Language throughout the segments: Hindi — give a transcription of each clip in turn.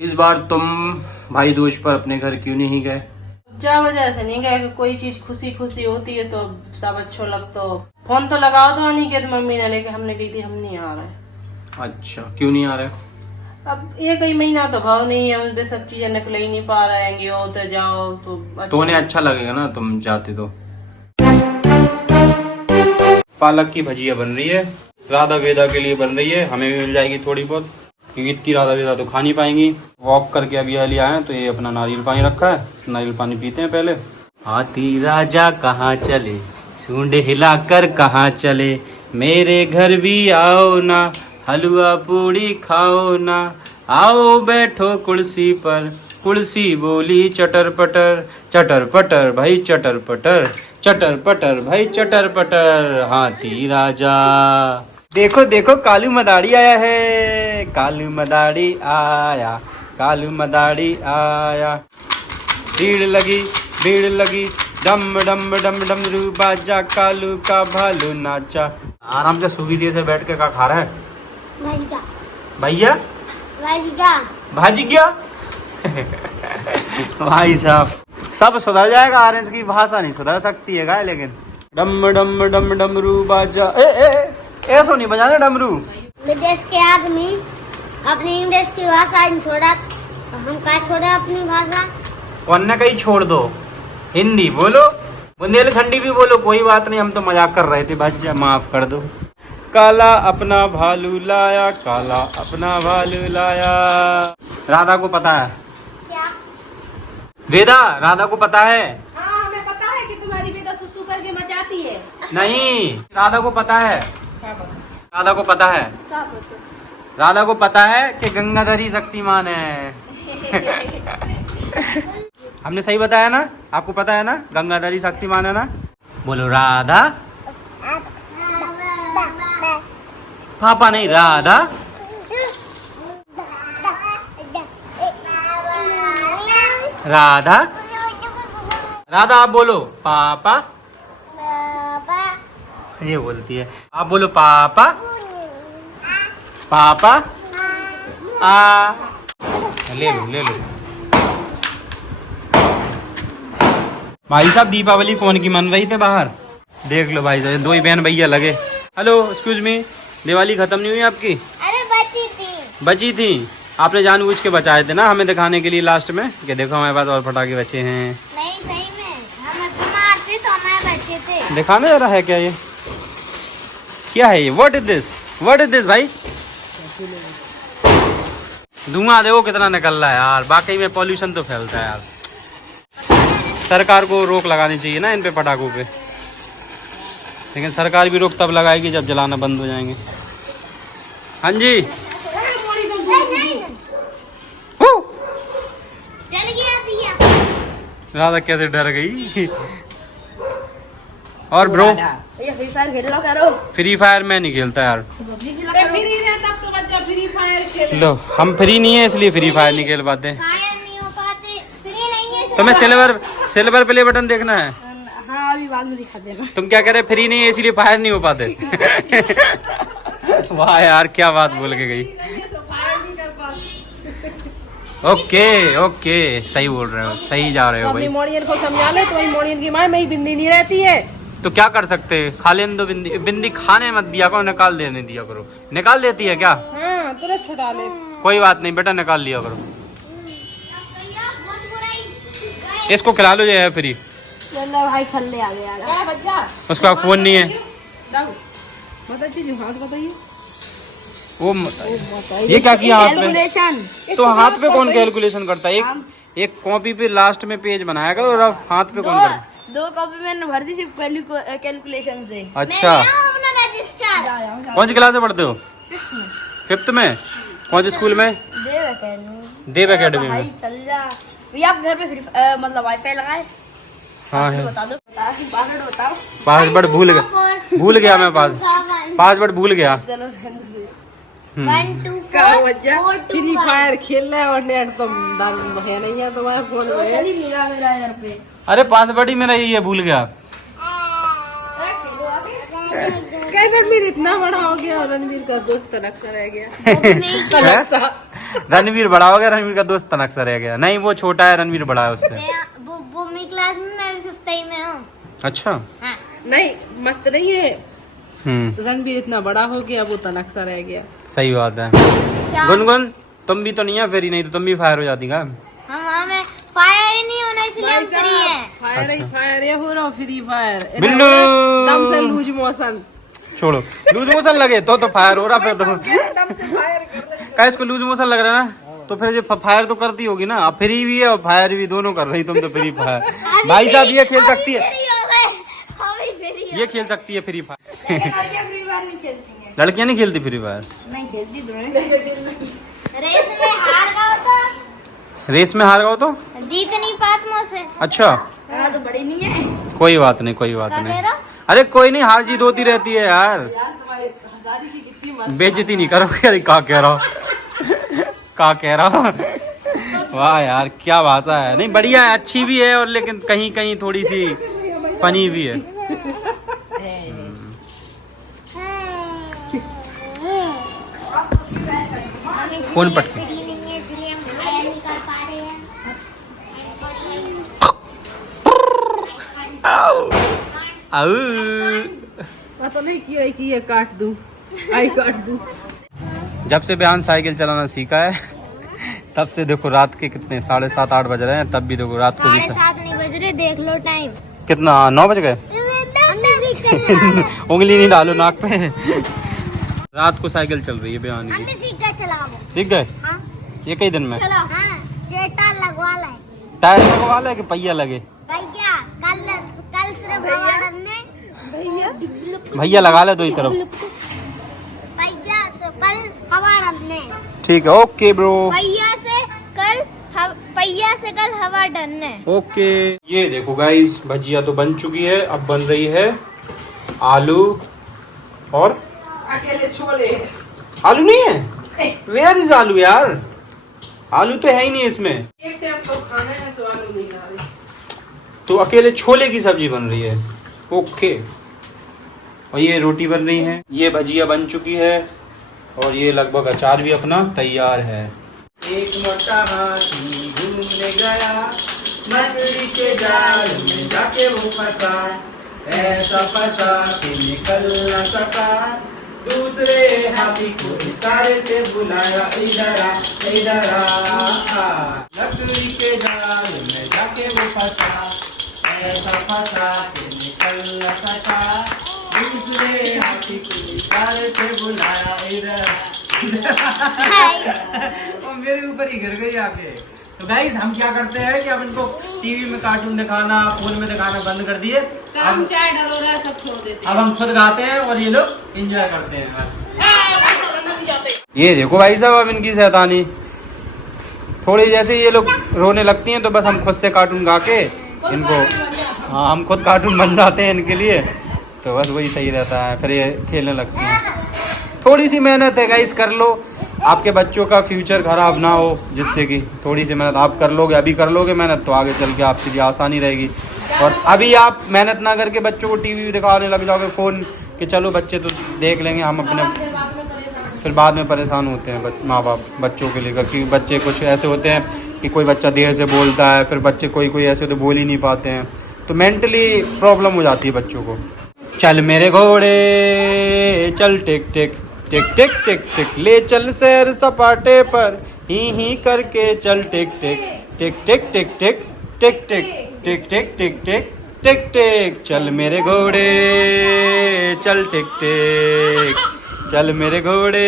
इस बार तुम भाई दूज पर अपने घर क्यों नहीं गए? क्या वजह से नहीं गए कि कोई चीज खुशी खुशी होती है तो सब अच्छो लगता हो। फोन तो लगाओ तो नहीं कि मम्मी ने, लेके हमने कही थी हम नहीं आ रहे। अच्छा, क्यों नहीं आ रहे? अब ये कई महीना तो भाव नहीं है, उन पे सब चीजें निकल ही नहीं पा रहेंगे। हो तो जाओ तो तो उन्हें अच्छा लगेगा ना तुम जाते तो। पालक की भजिया बन रही है, राधा वेदा के लिए बन रही है, हमें भी मिल जाएगी थोड़ी बहुत, क्योंकि इतनी राधा वेदा तो खा नहीं पाएंगी। वॉक करके अभी ये आए हैं तो ये अपना नारियल पानी रखा है, नारियल पानी पीते हैं पहले। हाथी राजा कहाँ चले, सूंड हिलाकर कहाँ चले, मेरे घर भी आओ ना, हलवा पूड़ी खाओ ना, आओ बैठो कुर्सी पर, कुर्सी बोली चटर पटर भाई चटर पटर भाई चटर पटर। हाथी राजा देखो देखो कालू मदारी आया है, कालू मदारी आया, कालू मदारी आया। भीड़ लगी डम डम डम डमरू बाजा, कालू का भालू नाचा। आराम से सूखी देर से बैठ के क्या खा रहा है भैया? भाजी क्या भाई साहब, सब सुधर जाएगा, ऑरेंज की भाषा नहीं सुधर सकती है गाय। लेकिन डम डम डम डमरू बाजा, ऐसा नहीं बजाना डमरू। विदेश के आदमी अपनी इंग्लिश की भाषा छोड़ा, हम क्या छोड़े अपनी भाषा? वरना कहीं छोड़ दो, हिंदी बोलो, बुंदेलखंडी भी बोलो, कोई बात नहीं, हम तो मजाक कर रहे थे, भैया माफ कर दो। काला अपना भालू लाया, काला अपना भालू लाया। राधा को पता है क्या? वेदा, राधा को पता है? हाँ हमें पता है कि तुम्हारी बेटा सुसु करके मचाती है। नहीं, राधा को पता है, क्या पता? राधा को पता है, क्या पता? राधा को पता है कि गंगाधरी शक्तिमान है। हमने सही बताया ना? आपको पता है ना गंगाधरी शक्तिमान है ना? बोलो राधा, पापा नहीं, राधा। राधा राधा आप बोलो पापा, ये बोलती है, आप बोलो पापा, पापा आ। ले लो भाई साहब, दीपावली कौन की मन रही थे बाहर? देख लो भाई साहब, दो ही बहन भैया लगे। हेलो एक्सक्यूज मी, दिवाली खत्म नहीं हुई आपकी? अरे बची थी, आपने जानबूझ के बचाए थे ना हमें दिखाने के लिए लास्ट में कि देखो हमारे पास और पटाखे बचे हैं। नहीं सही में हम बीमार थे तो हमारे बच्चे थे। दिखाने जरा है क्या ये, क्या है ये? व्हाट इज दिस भाई? धुआं देखो कितना निकल रहा है यार, वाकई में पॉल्यूशन तो फैलता है यार। सरकार को रोक लगानी चाहिए ना इन पे पटाखों पे, लेकिन सरकार भी रोक तब लगाएगी जब जलाना बंद हो जाएंगे। हाँ जी, चल गया दिया। राधा कैसे डर गई। और ब्रो, फ्री फायर खेल लो करो। फ्री फायर मैं नहीं खेलता यार। फ्री रहता तो बच्चा फ्री फायर खेले। लो हम फ्री नहीं है इसलिए फ्री फायर नहीं खेल पाते। फायर नहीं हो पाते, फ्री नहीं है। तुम्हें सिल्वर प्ले बटन देखना है? हाँ अभी बाद में दिखा देना। तुम क्या कह रहे, फ्री नहीं है इसलिए फायर नहीं हो पाते? वाह यार क्या बात बोल के गई। ओके सही बोल रहे हो, सही जा रहे हो अपनी भाई। मोड़ियन को समझा ले, तुम्हारी मोड़ियन की माँ मेरी बिंदी नहीं रहती है तो क्या कर सकते हैं, खा लेने दो बिंदी। बिंदी खाने मत दिया करो, निकाल देने दिया करो। निकाल देती है क्या? हाँ तुरंत छुड़ा ले। कोई बात नहीं बेटा, निकाल लिया करो। बहुत बुराई। इसको खिला लो जो है फ्री, चलो भाई खल्ले आ गया बच्चा। उसका फोन नहीं है बताइए वो। ये क्या किया हाथ में? कैलकुलेशन। तो हाथ पे कौन कैलकुलेशन करता है? एक कॉपी पे लास्ट में पेज बनाया करो और अब हाथ पे कौन करता? दो कॉपी मैंने भर दी सिर्फ कैलकुलेशन से। अच्छा, अपना रजिस्टर। कौन सी क्लास में पढ़ते हो? 5th में? कौन से स्कूल में? देव एकेडमी में। चल जा भैया, आप घर पे मतलब वाईफाई लगाए? हाँ है। बता दो, पासवर्ड बताओ। पासवर्ड भूल गया मैं, पासवर्ड भूल गया। चलो 1 2 4 फ्री फायर खेल रहे और नेट तो है नहीं है तुम्हारे फोन में। मेरा घर पे अरे पासवर्ड ही मेरा यही है, भूल गया। रणवीर इतना बड़ा हो गया और रणवीर का दोस्त तनक सा रह गया। रणवीर बड़ा हो गया, रणवीर का दोस्त तनक सा रह गया। नहीं वो छोटा है, रणवीर बड़ा है उससे। वो मेरी क्लास में, मैं 5th में हूँ। अच्छा हाँ। नहीं मस्त नहीं है। रणबीर इतना बड़ा हो गया, वो तनक सा रह गया। सही बात है। गुनगुन तुम भी तो नहीं है फेरी, नहीं तो तुम भी फायर हो जाती का। हमें फायर ही नहीं होना, इसलिए हम फ्री है। फायर ही फायर ये हो रहा, फ्री फायर बिल्लू दम से लूज मोशन। छोड़ो, लूज मोशन लगे तो फायर हो रहा, फिर तो दम से फायर कर रही का इसको लूज मोशन लग रहा है ना, तो फिर ये फायर तो करती होगी ना। अब फ्री भी है और फायर भी, दोनों कर रही तुम तो। फ्री फायर भाई साहब ये खेल सकती है, ये खेल सकती है फ्री फायर। लड़कियां नहीं खेलती फ्री फायर। नहीं खेलती रेस में हार गए तो रेस में हार गए तो जीत नहीं पात मुझसे। अच्छा तो बड़ी नहीं है। कोई बात नहीं, कोई बात क्या नहीं। कह रहा? अरे कोई नहीं, हार जीत होती रहती है यार। तुम्हारे हजारी की कितनी मस्त। बेइज्जती नहीं करोगे। अरे का कह रहा का कह रहा। वाह यार क्या भाषा है। नहीं बढ़िया है, अच्छी भी है, और लेकिन कहीं कहीं थोड़ी सी फनी भी है। फोन पटके इसलिए हम फायर नहीं कर पा रहे हैं। आऊ। मैं तो नहीं की रही कि ये काट दूं, आई काट दूं। जब से बयान साइकिल चलाना सीखा है तब से देखो रात के कितने 7:30-8 बज रहे हैं, तब भी देखो रात को भी 7:30 नहीं बज रहे, देख लो टाइम कितना 9 बज गए। उंगली नहीं डालो नाक पे। रात को साइकिल चल रही है बयान की। सीख गए हाँ। ये कई दिन में। चलो हाँ, ये टायर लगवा लाए। टायर लगवा ले कि पहिया लगे। भैया कल सिर्फ हवा डालने। भैया लगा ले दो ही तरफ। भैया से कल हवा डालने। ठीक है ओके ब्रो। भैया से कल हवा डालने। ओके ये देखो गाइस, भजिया तो बन चुकी है, अब बन रही है आलू और अकेले छोले। आलू नहीं है। वेयर इज आलू यार, आलू तो है ही नहीं इसमें। एक टाइम तो खाने में सो आलू नहीं खा रही। तो अकेले छोले की सब्जी बन रही है। ओके और ये रोटी बन रही है, ये भजिया बन चुकी है, और ये लगभग अचार भी अपना तैयार है। एक मोटा हाथी घूमने गया, मछली के जाल में जाके वो फंसा, ऐसा फंसा कि निकल न सका। दूसरे हाथी को इशारे से बुलाया, इधर आ इधर आ। लकड़ी के जाल में जाके वो फंसा, ऐसा फंसा कि निकल न सका। दूसरे हाथी को इशारे से बुलाया, इधर वो मेरे ऊपर ही गिर गई आपके। तो गाइस हम क्या करते हैं कि अब इनको टीवी में कार्टून दिखाना, फोन में दिखाना बंद कर दिए। काम चाय डर हो रहा है, सब छोड़ देते अब हम खुद गाते हैं और ये लोग एंजॉय करते हैं बस। हैं। ये देखो भाई साहब अब इनकी शैतानी, थोड़ी जैसे ये लोग रोने लगती हैं तो बस हम खुद से कार्टून गा के इनको, हाँ हम खुद कार्टून बन जाते हैं इनके लिए, तो बस वही सही रहता है, फिर ये खेलने लगती हैं। थोड़ी सी मेहनत है गाइस, कर लो, आपके बच्चों का फ्यूचर खराब ना हो, जिससे कि थोड़ी सी मेहनत आप कर लोगे, अभी कर लोगे मेहनत तो आगे चल के आपके लिए आसानी रहेगी। और अभी आप मेहनत ना करके बच्चों को टीवी दिखाने लग जाओगे, फ़ोन कि चलो बच्चे तो देख लेंगे, हम अपने फिर बाद में परेशान होते हैं माँ बाप बच्चों के लिए, क्योंकि बच्चे कुछ ऐसे होते हैं कि कोई बच्चा देर से बोलता है, फिर बच्चे कोई ऐसे होते बोल ही नहीं पाते हैं, तो मेंटली प्रॉब्लम हो जाती है बच्चों को। चल मेरे घोड़े चल टिक टिक टिक टिक टिक टिक, ले चल सैर सपाटे पर ही करके चल टिक टिक टिक टिक टिक टिक टिक टिक टिक टिक टिक टिक टिक टिक। चल मेरे घोड़े चल टिक टिक, चल मेरे घोड़े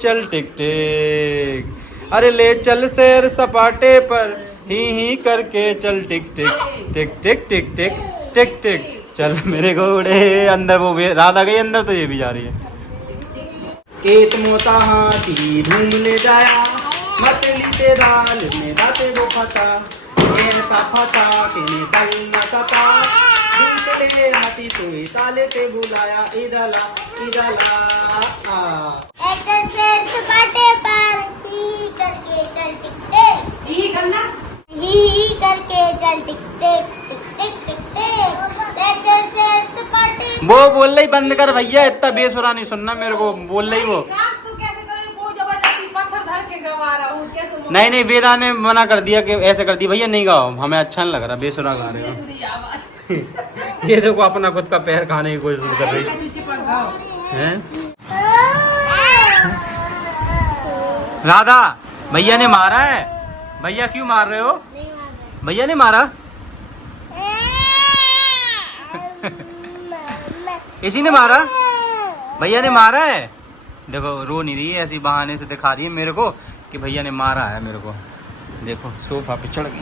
चल टिक टिक, अरे ले चल सैर सपाटे पर ही करके चल टिक टिक टिक टिक टिक टिक टिक टिक। चल मेरे घोड़े, अंदर वो राधा गई अंदर, तो ये भी जा रही है। एक मोटा हाथी ढूंढने जाया, मछली के जाल में जाते वो फंसा, ऐसा फंसा कि निकल न सका। दूसरे हाथी को इशारे से बुलाया, इधर आ। एक शेर सपाटे पर ही करके चल टिक टिक, यही करना, ही करके चल टिक टिक टिक टिक टिक टिक। एक शेर सपाटे वो बोल रही बंद कर भैया, इतना बेसुरा नहीं सुनना मेरे को, बोल रही वो। कैसे करें, वो जबरदस्ती पत्थर धर के नहीं नहीं, वेदा ने मना कर दिया कि ऐसे कर दिया, भैया नहीं गाओ, हमें अच्छा नहीं लग रहा, बेसुरा गा रहे हो। ये देखो अपना खुद का पैर खाने की कोशिश कर रही है। राधा, भैया ने मारा है। भैया क्यों मार रहे हो? भैया ने मारा? इसी ने मारा? भैया ने मारा है? देखो रो नहीं रही है, ऐसी बहाने से दिखा दी मेरे को कि भैया ने मारा है मेरे को। देखो सोफा पे चढ़ गई।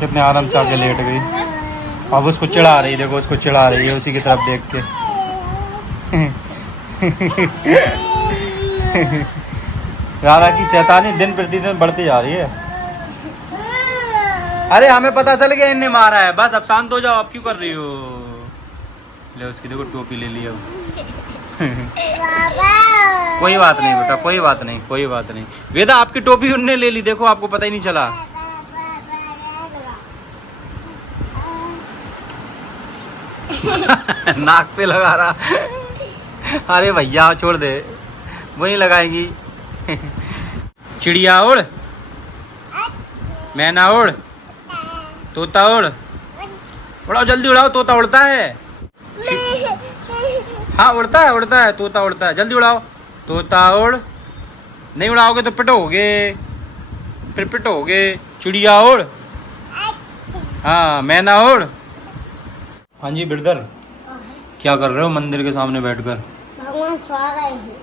कितने आराम से आके लेट गई। अब उसको चिढ़ा रही, देखो उसको चिढ़ा रही है उसी की तरफ देख के। राधा की शैतानी दिन प्रतिदिन बढ़ती जा रही है। अरे हमें पता चल गया इनने मारा है, बस अब शांत हो जाओ। अब क्यों कर रही हो? ले उसकी देखो टोपी ले ली अब। कोई बात नहीं बेटा, कोई बात नहीं, कोई बात नहीं। वेदा आपकी टोपी उनने ले ली, देखो आपको पता ही नहीं चला। नाक पे लगा रहा। अरे भैया छोड़ दे, वही लगाएगी। चिड़िया उड़, मैना उड़, तोता उड़। उड़ाओ जल्दी उड़ाओ, तोता उड़ता है। हाँ उड़ता है, उड़ता है, तोता उड़ता है, जल्दी उड़ाओ। तोता उड़, नहीं उड़ाओगे तो पिटोगे, फिर पिटोगे। चिड़िया उड़, हाँ मैना उड़। हाँ जी ब्रदर, क्या कर रहे हो मंदिर के सामने बैठकर? भगवान सो रहे हैं।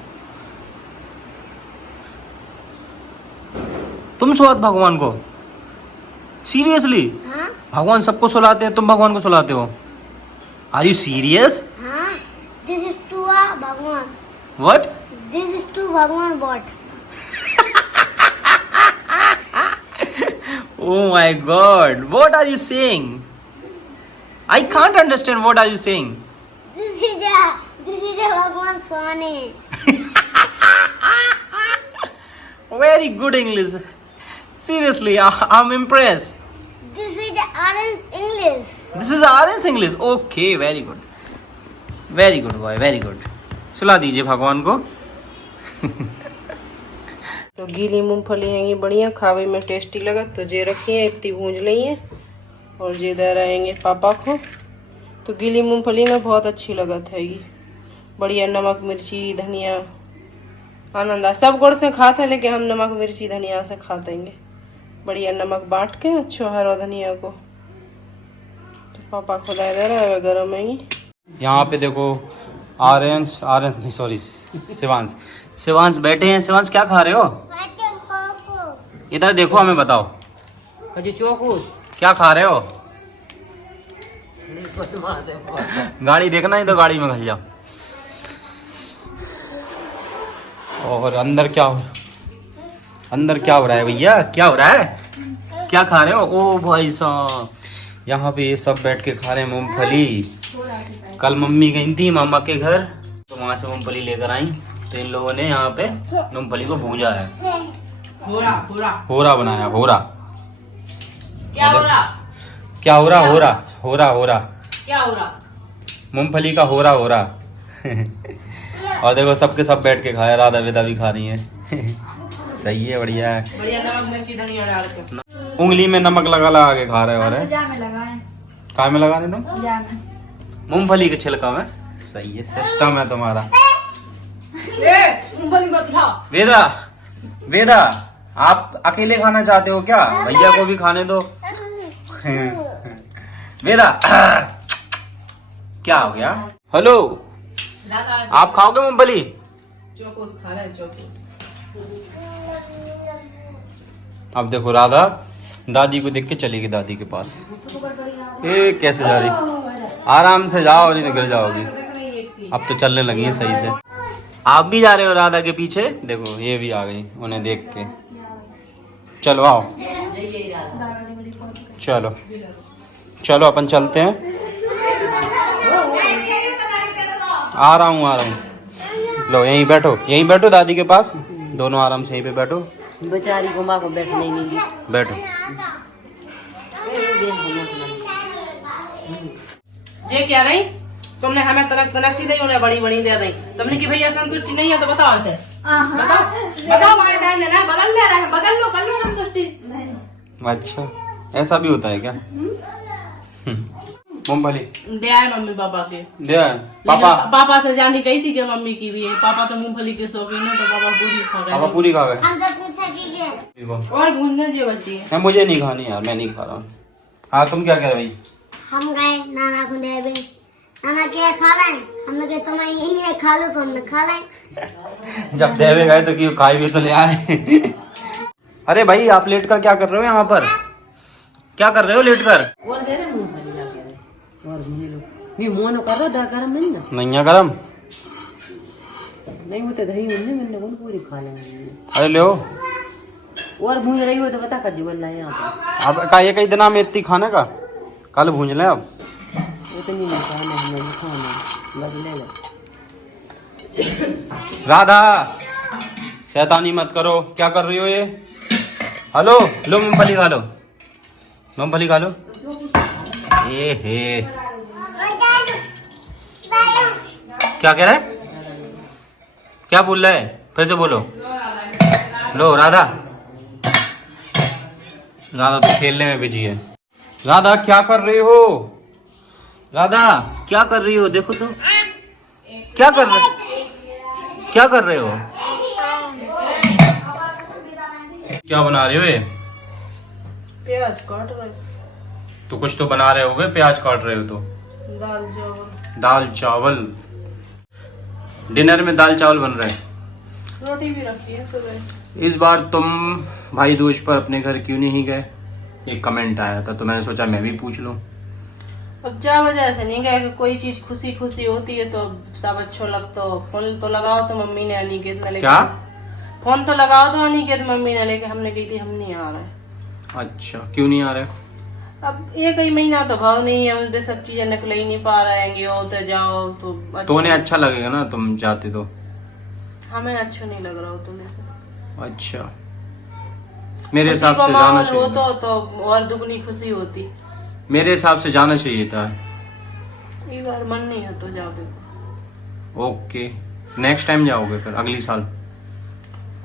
तुम सुलात भगवान को? सीरियसली? हाँ भगवान सबको सुलाते हैं, तुम भगवान को सुलाते हो? Are you serious? हाँ, दिस इज टू भगवान। व्हाट? दिस इज टू भगवान bot. Oh my God! What are you saying? I can't understand. What are you saying? This is भगवान सोने। Very good English. Seriously, I'm impressed. This is orange English. This is orange English. Okay, very good. Very good boy, very good. सुला दीजिए भगवान को। तो गीली मूंगफली हैंगी बढ़िया, खावे में टेस्टी लगत, तो जे रखी है इतनी भूंज ली है और जे दे रहेंगे पापा को। तो गीली मूंगफली ना बहुत अच्छी लगत हैगी, बढ़िया नमक मिर्ची धनिया आनंद आ। सब गुड़ से खाते हैं लेकिन हम नमक मिर्ची धनिया से खाते हैं। बढ़िया नमक बांट के अच्छो हरा धनिया को। तो पापा को दे रहा है गरम है। यहाँ पे देखो ऑरेंज नहीं सॉरी शिवांश बैठे हैं। शिवांश क्या खा रहे हो? इधर देखो, हमें बताओ क्या खा रहे हो? गाड़ी देखना ही तो गाड़ी में घल जाओ। और अंदर क्या हो रहा है भैया? क्या हो रहा है? क्या खा रहे हो? ओ भाई साहब, यहाँ पे ये सब बैठ के खा रहे हैं मूंगफली। कल मम्मी गई थी मामा के घर, तो वहाँ से मूंगफली लेकर आई, तो इन लोगों ने यहाँ पे मूंगफली को भूंजा है। होरा बनाया, होरा। क्या हो रहा? क्या हो रहा? मूंगफली का होरा। और देखो सबके सब बैठ के खाया, राधा वेदा भी खा रही है। सही है, बढ़िया है। बढ़िया नमक मिर्ची धनिया डाल के उंगली में नमक लगा के खा रहे हो। अरे काय में लगा रहे तुम? मूंगफली के छिलका में। सही है, सिस्टम है तुम्हारा। वेदा आप अकेले खाना चाहते हो क्या? भैया को भी खाने दो। वेदा क्या हो गया? हेलो, आप खाओगे मूंगफली? चौकोस खा रहा है, चौकोस। अब देखो राधा दादी को देख के चलेगी दादी के पास। ये कैसे जा रही? आराम से जाओ, नहीं तो गिर जाओगी। अब तो चलने लगी है सही से। आप भी जा रहे हो राधा के पीछे? देखो ये भी आ गई उन्हें देख के। चलो आओ, चलो चलो अपन चलते हैं। आ रहा हूँ। लो यहीं बैठो दादी के पास। दोनों आराम से यहीं पे बैठो। बेचारी को माँ को बैठने नहीं दी। बैठो। ये क्या रही? तुमने हमें तनक तनक सी दी, उन्हें बड़ी बड़ी दे दी। तुमने कि भैया संतुष्टि नहीं है तो बताओ ऐसे, बताओ भाई देना बदल ले रहे हैं, बदल लो, कर लो संतुष्टि। अच्छा ऐसा भी होता है क्या? मूंगफली दे आए मम्मी पापा के, दे आए पापा पापा। पापा से जानी कही थी कि मम्मी की भी है, पापा तो मूंगफली के शौकीन है, तो पापा पूरी खा पापा गए। पूरी खा गए। हमसे पूछा कीजिए। और भूनने जो बची है। नहीं मुझे नहीं खानी यार, मैं नहीं खा रहा हूँ। हाँ तुम क्या कह रही? हम गए नाना को देवे, नाना क्या खा लें, हमने कहा तुम यही है खा लो, तो हमने खा लें। जब देवे गए तो क्यों खाई भी तो ले आए। अरे भाई आप लेट कर क्या कर रहे हो यहाँ पर? क्या कर रहे हो लेट कर? और दे रहे मूंगफली ला के दे और भून लो। भी मोनो कर रहा दर गरम नहीं ना, नहीं है गरम? नहीं होते दही उन्हें मैंने कौन पूरी खा लेंगे। अरे लो और भून रही हो तो बता कर जीवन लाए यहाँ पर। अब का ये कई दिन में इतनी खाने का, कल भूंज लें अब। उतनी नहीं खाना, हमें नहीं खाना बदलेगा। राधा शैतानी मत करो, क्या कर रही हो ये? हेलो लो मूंगफली खा लो, मूंगफली खा लो। ए हे क्या कह रहा है? क्या बोल रहा है? फिर से बोलो। लो राधा, राधा तो खेलने में बिजी है। राधा क्या कर रही हो? राधा क्या कर रही हो? देखो तो क्या कर रहे, क्या कर रहे हो? क्या बना रहे हो ये? प्याज काट रहे, तो कुछ तो बना रहे होगे, प्याज काट रहे हो तो। दाल चावल। दाल चावल डिनर में दाल चावल बन रहे हैं। रोटी भी रखी है सुबह। इस बार तुम भाई दूज पर अपने घर क्यों नहीं गए? एक कमेंट आया था तो मैंने सोचा मैं भी पूछ लूं। अब क्या वजह से नहीं गए कि कोई चीज खुशी खुशी होती है तो सब अच्छा लगता हो। फोन तो लगाओ तो मम्मी ने अनिकेत ने लेके, क्या? फोन तो लगाओ तो अनिकेत मम्मी ने लेके, हमने कही थी हम नहीं आ रहे। अच्छा क्यों नहीं आ रहे? अब ये कई महीना तो भाव नहीं है, उनपे सब चीजें निकल ही नहीं पा रहे हो तो जाओ तो अच्छा। तो उन्हें अच्छा लगेगा ना तुम जाते तो। हमें अच्छा नहीं लग रहा हो तुम्हें। अच्छा मेरे हिसाब से जाना चाहिए था। तो और दुगनी खुशी होती। मेरे हिसाब से जाना चाहिए था। एक बार मन नहीं है तो जाओगे। ओके नेक्स्ट टाइम जाओगे फिर अगली साल।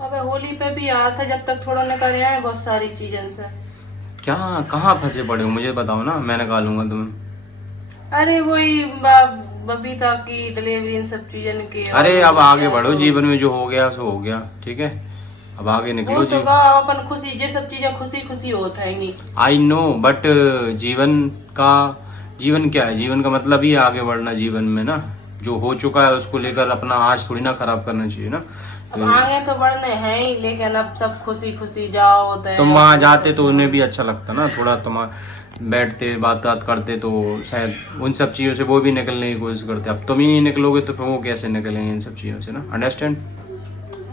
अबे होली पे भी आया था, जब तक थोड़ा निकल आए बहुत सारी चीजें से। क्या कहाँ फंसे पड़े हो मुझे बताओ ना, मैं निकालूंगा तुम्हें। अरे वही बबीता की डिलीवरी, इन सब चीजों की। अरे अब आगे बढ़ो, जीवन में जो हो गया सो हो गया, ठीक है अब आगे निकलो वो जी। तो अपन खुशी, ये सब चीजें खुशी खुशी होता है नहीं। आई नो बट जीवन क्या है? जीवन का मतलब ही है आगे बढ़ना जीवन में ना। जो हो चुका है उसको लेकर अपना आज थोड़ी ना खराब करना चाहिए ना। अब आगे तो बढ़ने हैं ही, लेकिन अब सब खुशी खुशी जाओ होता है। तुम वहां जाते तो उन्हें भी अच्छा लगता ना, थोड़ा तुम बैठते बात करते तो शायद उन सब चीजों से वो भी निकलने की कोशिश करते। अब तुम ही नहीं निकलोगे तो फिर वो कैसे निकलेंगे इन सब चीजों से ना। अंडरस्टैंड?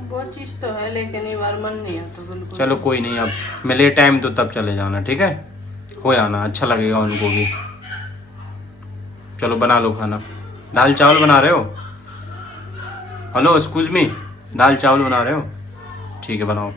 वो चीज तो है, लेकिन ये बार मन नहीं है तो बिल्कुल। चलो कोई नहीं, अब मिले टाइम तो तब चले जाना, ठीक है? हो आना, अच्छा लगेगा उनको भी। चलो बना लो खाना। दाल चावल बना रहे हो? हेलो एक्सक्यूज मी, दाल चावल बना रहे हो? ठीक है बनाओ।